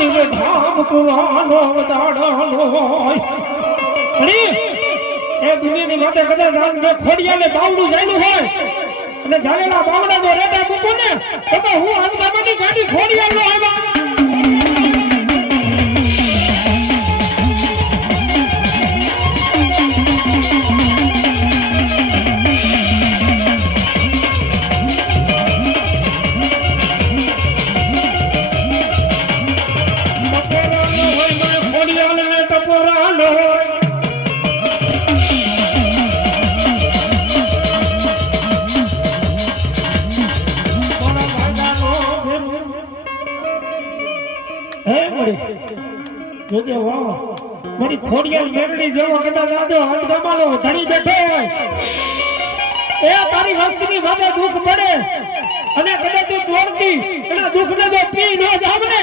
તારી મે ધામ કુવાનો દાડાનો હોય અરે એ દુનિયાની માથે કદાચ આજ મે ખોડિયાને બાવડું જાયલું હોય અને જાનેલા બાવડા જો રેટા મૂકું ને તો હું હંગામાની ગાડી ખોડિયાનો આવ્યા જોજે વાહ મારી ખોડિયાલ મેરડી જેવો કદાચ આજો હંગામાનો ધણી બેઠો હોય એ તારી વસ્તીની માથે દુઃખ પડે અને કદાચ તું દોડતી એના દુઃખને તો પી ન જાવ ને